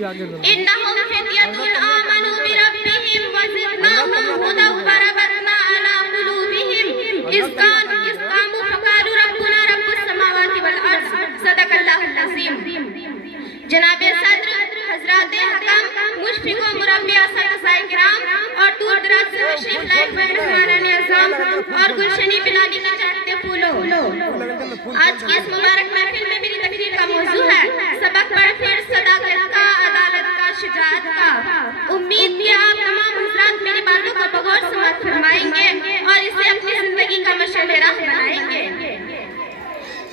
إنهم فتية آمنوا بربهم وزدناهم هدى وربطنا على قلوبهم إذ قاموا فقالوا ربنا رب السماوات والأرض صدق الله العظيم. جناب صدر، حضرات حکام، مشفق و مربی اساتذہ کرام اور دور دراز سے تشریف لائے مہمانان اعظام اور گلشنی بلالی کے چہتے پھولوں، آج کی اس مبارک محفل میں میری تقریر کا موضوع ہے سبق پڑھ پھر صداقت کا، عدالت کا، شجاعت کا. امید کہ آپ تمام حضرات میری باتوں کو بغور سماعت فرمائیں گے اور اسے اپنی زندگی کا مشعل راہ بنائیں گے.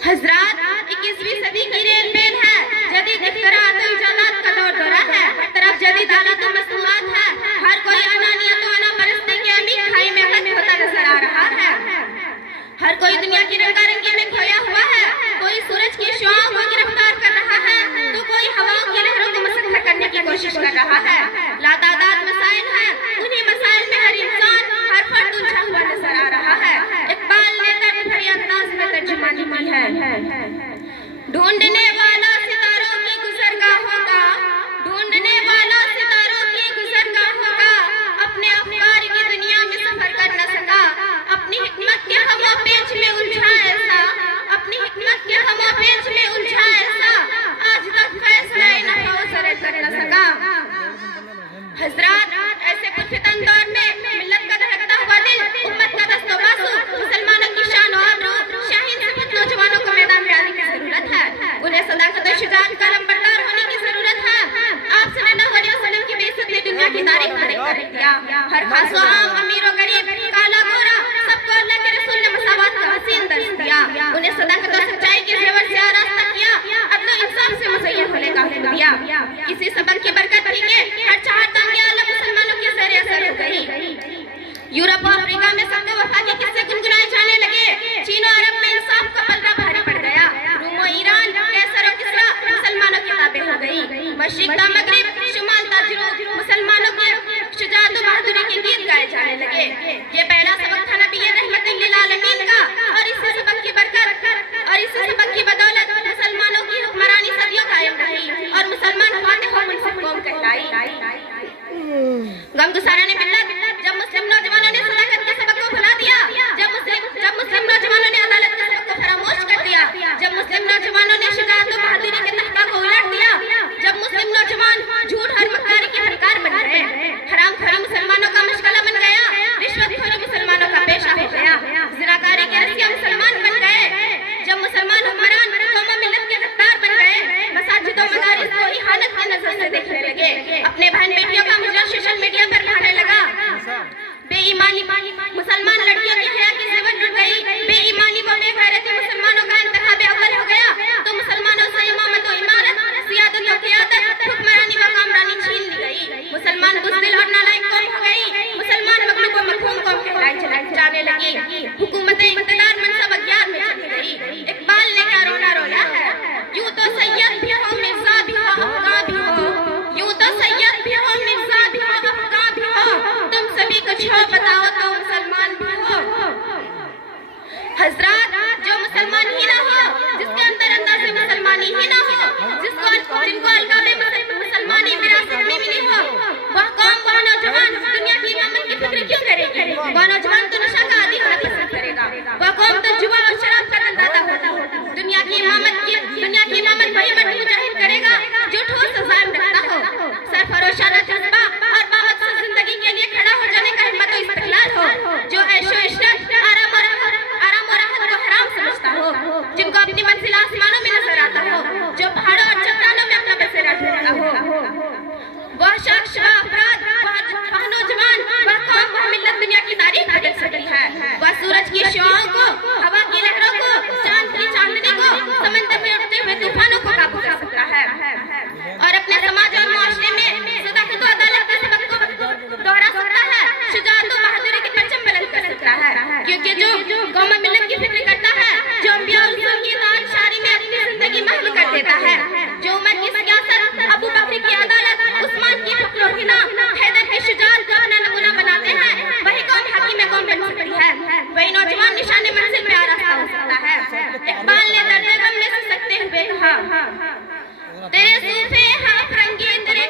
حضرات، 21ویں صدی کی ریل پین ہے، جدید اختراعات و ایجادات کا دور دورہ ہے، ہر طرف جدید آلات و مصنوعات ہے، ہر کوئی انانیت و انا پرستی کے عمیق کھائی میں غرق ہوتا نظر آ رہا ہے. ہر کوئی دنیا کی رنگا رنگی میں کھویا ہوا ہے، کوئی سورج کی شعاعوں کو گرفتار کر رہا ہے تو کوئی ہواؤں کی لہروں کو مسخر کرنے کی کوشش کر رہا ہے. لاتعداد مسائل ہیں، انہی مسائل میں ہر انسان، ہر فرد الجھا ہوا نظر آ رہا ہے. اقبال نے درد بھری انداز میں ترجمانی کی ہے. ڈھونڈنے والا ستاروں کی گزرگاہوں کا، ڈھونڈنے والا ستاروں کی گزرگاہوں کا، اپنے افکار کی دنیا میں سفر کر نہ سکا. اپنی حکمت کے ہوا پیچ میں الجھا ایسا، اپنی حکمت کے ہوا پیچ میں الجھا ایسا، آج تک فیصلہ نفع و ضرر کر نہ سکا. حضرات، ایسے پرفتن دور میں ملت کا دھڑکتا ہوا دل، امت کا دست و بازو، مسلمانوں کی شان و آبرو، شاہین صفت نوجوانوں کو میدان میں آنے کی ضرورت ہے. انہیں صداقت و شجاعت کا علمبردار ہونے کی ضرورت ہے. آپ صلی اللہ علیہ وسلم کی بعثت نے دنیا کی تاریخ میں کر دیا. ہر خاص و عام، امیر و غریب، کالا گورا، سب کو اللہ کے رسول نے مساوات کا حسین درس دیا. انہیں صداقت و سچائی کے زیور سے آراستہ کیا، عدل و انصاف سے مزین ہونے کا حکم دیا. اسی سبق کی برکت تھی کہ ہر چاہت تانگی عالم مسلمانوں کے زیر اثر ہو گئی. یورپ و افریقہ میں صدق وفا کے قصے گنگنائے جانے لگے. چین و عرب میں انصاف کا پلڑا بھاری پڑ گیا. روم و ایران، کیسر و کسرا مسلمانوں کی تابع ہو گئی. مشرق تا مغرب، شمال تا جنوب مسلمانوں کی شجاعت و بہادری کے گیت گائے جانے لگے. یہ پہلا سبق تھا نبی رحمت للعالمین کا، اور اسی سبق کی برکت اور اسی سبق کی بدولت مسلمانوں کی حکمرانی صدیوں قائم رہی اور مسلمان فاتح و منصف قوم کہلائی. غمگساران ملت، جب مسلم نوجوانوں نے صداقت کے سبق کو بھلا دیا، جب مسلم نوجوانوں نے عدالت کے سبق کو فراموش کر دیا، جب مسلم نوجوانوں نے شجاعت و بہادری کے تحفہ کو الٹ دیا، جب مسلم نوجوان جھوٹ اور مکاری کے فنکار بن گئے، حرام خوری مسلمانوں کا مشغلہ بن گیا، رشوت خوری مسلمانوں کا پیشہ ہو گیا، زناکاری کے رسیا مسلمان بن گئے، جب مسلمان حکمران قوم و ملت کے غدار بن گئے، مساجد و مدارس کو احانت کی نظر سے دیکھنے لگے، اپنے بہن بیٹیوں کا مجرا سوشل میڈیا پر کھانے لگا، بے ایمانی مسلمان لڑکیوں کی حیا کی زیور لٹ گئی، بے ایمانی و بے غیرتی مسلمانوں کا انتخاب اول ہو گیا، تو مسلمانوں سے امامت و امارت، سیادت و قیادت، حکمرانی و کامرانی چھین لی گئی. مسلمان بزدل اور نالائق قوم ہو گئی، مسلمان مغلوب و مفہوم قوم کہلائی جانے لگی، حکومت اقتدار منصب اغیار میں چلی گئی. اقبال نے کیا رونا رویا ہے، یوں تو سید بھی ہو، مرزا بھی ہو، افغان بھی ہو، یوں تو سید بھی ہو، مرزا بھی ہو، افغان بھی ہو، تم سبھی کچھ ہو بتاؤ تو مسلمان بھی ہو. حضرات، جو مسلمان ہی نہ ہو، جس کے اندر انداز مسلمانی ہی نہ ہو، جن کو القاب مسلمانی وراثت میں ملی ہو، وہ قوم، وہ نوجوان دنیا کی امامت کی فکر کیوں کرے گی؟ وہ نوجوان تو نشہ کا عادی ہونا پسند کرے گا، وہ قوم تو جوا اور شراب کا دنداتا ہوتا. دنیا کی امامت وہی مرد مجاہد کرے گا جو ٹھوس عزائم رکھتا ہو، سرفروشانہ جذبہ اور بامقصد زندگی کے لیے کھڑا ہو جانے کا ہمت و استقلال ہو، جو عیش و عشرت، آرام و راحت کو حرام سمجھتا ہو، جن کو اپنی منزل آسمانوں میں نظر آتا ہو، جو پہاڑوں اور چٹانوں میں اپنا بسیرا ڈھونڈتا ہو. وہ شخص، وہ افراد، وہ نوجوان، وہ قوم، وہ ملت دنیا کی تاریخ بدل سکتی ہے. وہ سورج کی شعاعوں کو، ہوا کی لہروں کو، چاند کی چاندنی کو، سمندر میں اٹھتے ہوئے طوفانوں کو قابو کر سکتا ہے، اور اپنے سماج اور معاشرے میں صداقت و عدالت کے سبق کو دوہرا سکتا ہے، شجاعت و بہادری کے پرچم بلند کر سکتا ہے. کیونکہ جو قوم و ملت کی فکر کرتا ہے، جو انبیاء و رسول کی اطاعت شاری میں اپنی زندگی محو کر دیتا ہے، جو عمر کی سیاست، ابو بکر کی عدالت، عثمان کی فکر و حنا، حیدر کی شجاعت کو اپنا نمونہ بناتے ہیں، وہی قوم حکیم قوم بن سکتی ہے، وہی نوجوان نشان منزل پہ آراستہ ہو سکتا ہے. اقبال نے درد غم میں سے سکتے ہوئے کہا، تیرے صوفے ہاف رنگی تیرے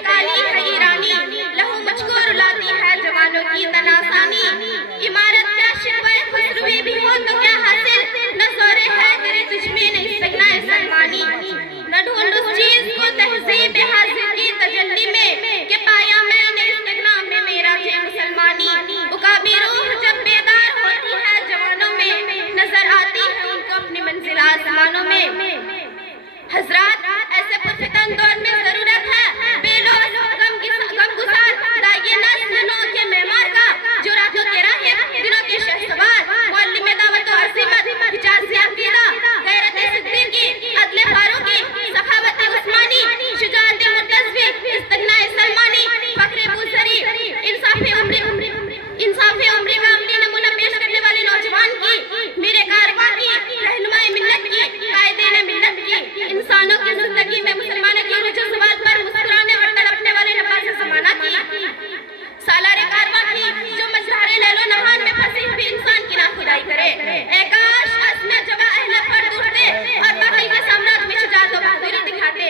فسان دور میں ضرورت ہے بے لوز غمگسار دائینا سنوں کے معمار کا، جو راتوں کے راہب دنوں کے شہسوار، معلم دعوت و عظیمت حجاز عقیدہ، غیرت صدیقی، عدل فاروقی، سخاوت عثمانی، شجاعت مرتضوی، استغناء سلمانی، فخر بوسری، انصاف عمری و عملی نمونہ پیش کرنے والے نوجوان کی، میرے کارواں کی، رہنمائی ملت کی، قائدین ملت کی، انسانوں کی زندگی میں مسلمانوں کے عروج و زوال پر مسکرانے اور تڑپنے والے نفاذ زمانہ کی، سالار کارواں کی، جو مجرحہ لیل و نہار میں پھنسی ہوئی انسان کی ناخدائی کرے۔ اے کاش عزم جواں اہل فرد اٹھتے اور باقی کے سامراج میں شجاعت و بہادری دکھاتے۔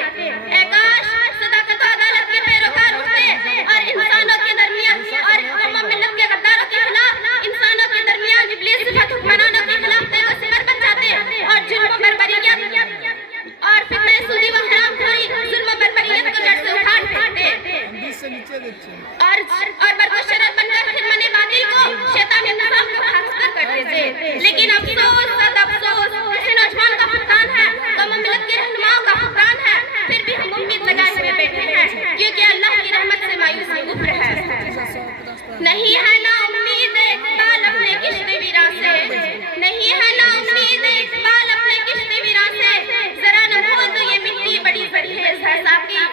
اے کاش صداقت و عدالت کے پیروکار اٹھتے اور انسانوں کے درمیان اور قوم ملت کے غداروں کے خلاف، انسانوں کے درمیان ابلیس صفت حکمرانوں کے خلاف تیغ و سپر بن جاتے اور جرم و بربریت اور فتنہ سودی و حرام خوری، ظلم و بربریت کو جڑ سے اکھاڑ پھینکتے اور برگشرر بن کر خدمت باطل کو، شیطانی نظام کو خاکستر کر دیتے۔ لیکن افسوس صد افسوس، ایسے نوجوان کا فقدان ہے، قوم ملت کے رہنماؤں کا فقدان ہے، پھر بھی ہم امید لگائے ہوئے بیٹھے ہیں کیونکہ اللہ کی رحمت سے مایوسی کفر ہے۔ نہیں ہے نا امید اقبال اپنے کشت ویراں سے، نہیں ہے نا امید اقبال اپنے کشت ویراں سے، ذرا نہ بھول تو یہ مٹی بڑی پرہیز ہے ساقی۔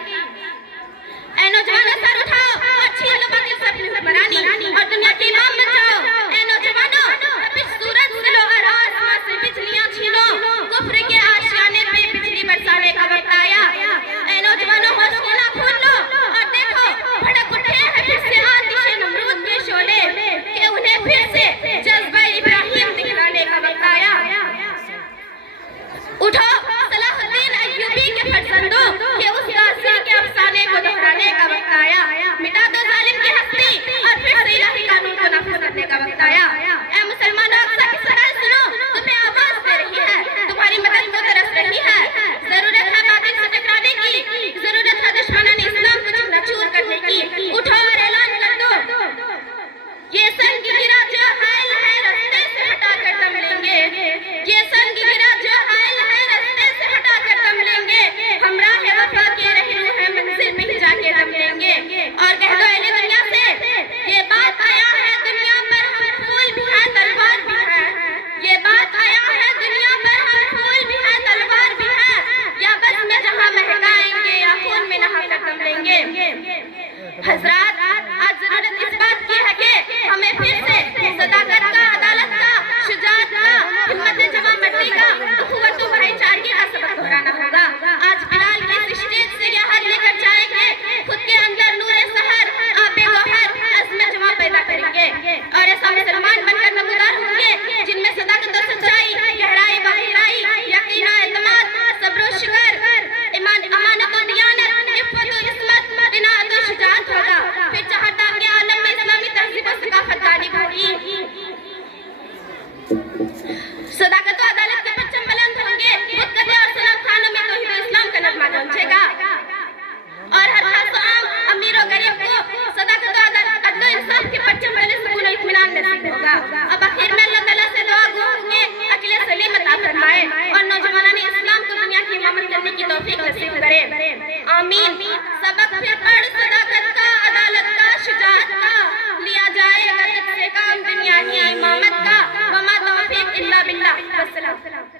اے نوجوانوں سر اٹھاؤ اور چھین لو باطل سے اپنی حکمرانی اور دنیا کے امام بن جاؤ۔ اے نوجوانوں تپش سورج سے لو اور آسمان سے بجلیاں چھینو، کفر کے آشیانے پہ بجلی برسانے کا وقت آیا۔ اے نوجوانوں ہوش کو نہ کھول لو اور دیکھو بھڑک اٹھے ہیں پھر سے آتش نمرود کے شعلے کہ انہیں پھر سے جذبہ ابراہیم دکھلانے کا وقت آیا۔ اٹھو صلاح الدین ایوبی کے فرزندوں کہ اس غازی کے افسانے کو دہرانے کا وقت آیا۔ مٹا دو ظالم کی ہستی اور پھر سے الہی قانون کو نافذ کرنے کا وقت آیا۔ اے مسلمانوں اقصی کی صدا سنو، تمہیں آواز دے رہی ہے، تمہاری مدد کو ترس رہی ہے۔ ضرورت ہے باطل سے ٹکرانے کی، ضرورت ہے دشمنان اسلام کو چکنا چور کرنے کی۔ اٹھو اور اعلان کر دو، یہ سنگ گرا جو حائل ہے رستے سے ہٹا کر دم لیں گے، یہ سنگ گرا جو حائل ہے رستے سے ہٹا کر دم لیں گے، ہمراہ وفا کے رہنو ہیں منزل میں ہی جا کے دم لیں گے۔ اور کہہ دو اہل دنیا سے یہ بات آیا ہے دنیا پر ہم پھول بھی ہیں تلوار بھی ہیں، یہ بات آیا ہے دنیا پر ہم پھول بھی ہیں تلوار بھی ہیں، یا بس میں جہاں مہکائیں گے یا خون میں نہا کر دم لیں گے۔ حضرات آج ضرورت اس بات کی ہے کہ ہمیں پھر سے صداقت کا، عدالت کا، شجاعت کا، ہمت جواں مردی کا، اخوت و بھائی چارگی کا سبق دہرانا ہوگا۔ آج بلال کی اس اسٹیج سے یہ حد لے کر جائیں گے، خود کے اندر نور سحر، آب گوہر، عزم جواں پیدا کریں گے اور ایسا مسلمان بن کر نمودار ہوں گے جن میں صداقت و سچائی، گہرائی و گہرائی، یقین و اعتماد، صبر و شکر، امانت و دیانت، عفت و عصمت، عنایت و شجاعت ہوگا۔ پھر چہارتاں کے عالم میں اسلامی تہذیب و ثقافت غالب ہوگی۔ صداقت و عدالت کے پرچم بلند ہوں گے، متقدے اور صنم خانوں میں توحید و اسلام کا نغمہ گونجے گا اور ہر خاص و عام، امیر و غریب کو صداقت و عدل و انصاف کے پرچم میں سکون و اطمینان نصیب ہوگا۔ اب آخر میں اللہ تعالیٰ سے دعا گو ہوں گے عقل سلیم عطا فرمائے اور نوجوانان اسلام کو دنیا کی امامت کرنے کی توفیق نصیب کرے، آمین۔ سبق پھر پڑھ صداقت کا، عدالت کا، شجاعت کا، لیا جائے گا تجھ سے کام دنیا کی امامت کا، وما توفیق الا باللہ۔ والسلام۔